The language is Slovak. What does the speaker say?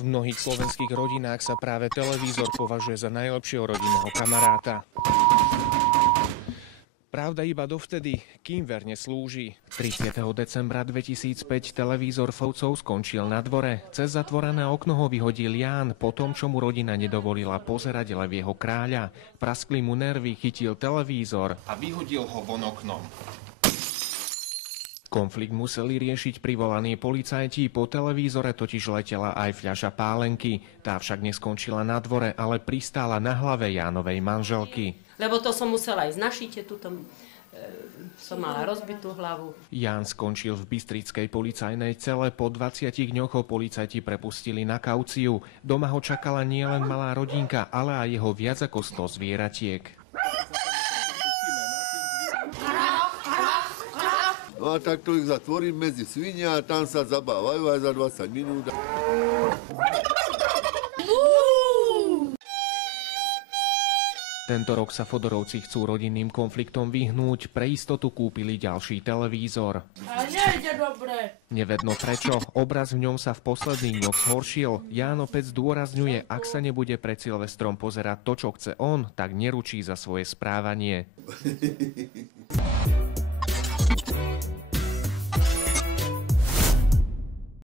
V mnohých slovenských rodinách sa práve televízor považuje za najlepšieho rodinného kamaráta. Pravda iba dovtedy, kým verne slúži. 30. decembra 2005 televízor Fovcov skončil na dvore. Cez zatvorené okno ho vyhodil Ján, po tom, čo mu rodina nedovolila pozerať Levieho kráľa. Praskli mu nervy, chytil televízor a vyhodil ho von oknom. Konflikt museli riešiť privolaní policajti, po televízore totiž letela aj fľaša pálenky. Tá však neskončila na dvore, ale pristála na hlave Jánovej manželky. Lebo to som musela ísť na šite, tuto som mala rozbitú hlavu. Ján skončil v bystrickej policajnej cele, po 20 dňoch ho policajti prepustili na kauciu. Doma ho čakala nielen malá rodinka, ale aj jeho viac ako 100 zvieratiek. No a takto ich zatvorím medzi svine a tam sa zabávajú aj za 20 minút. Tento rok sa Fodorovci chcú rodinným konfliktom vyhnúť, pre istotu kúpili ďalší televízor. Ale nejde dobre. Nevedno prečo, obraz v ňom sa v posledných dňoch zhoršil. Ján opäť zdôrazňuje, ak sa nebude pred Silvestrom pozerať to, čo chce on, tak neručí za svoje správanie.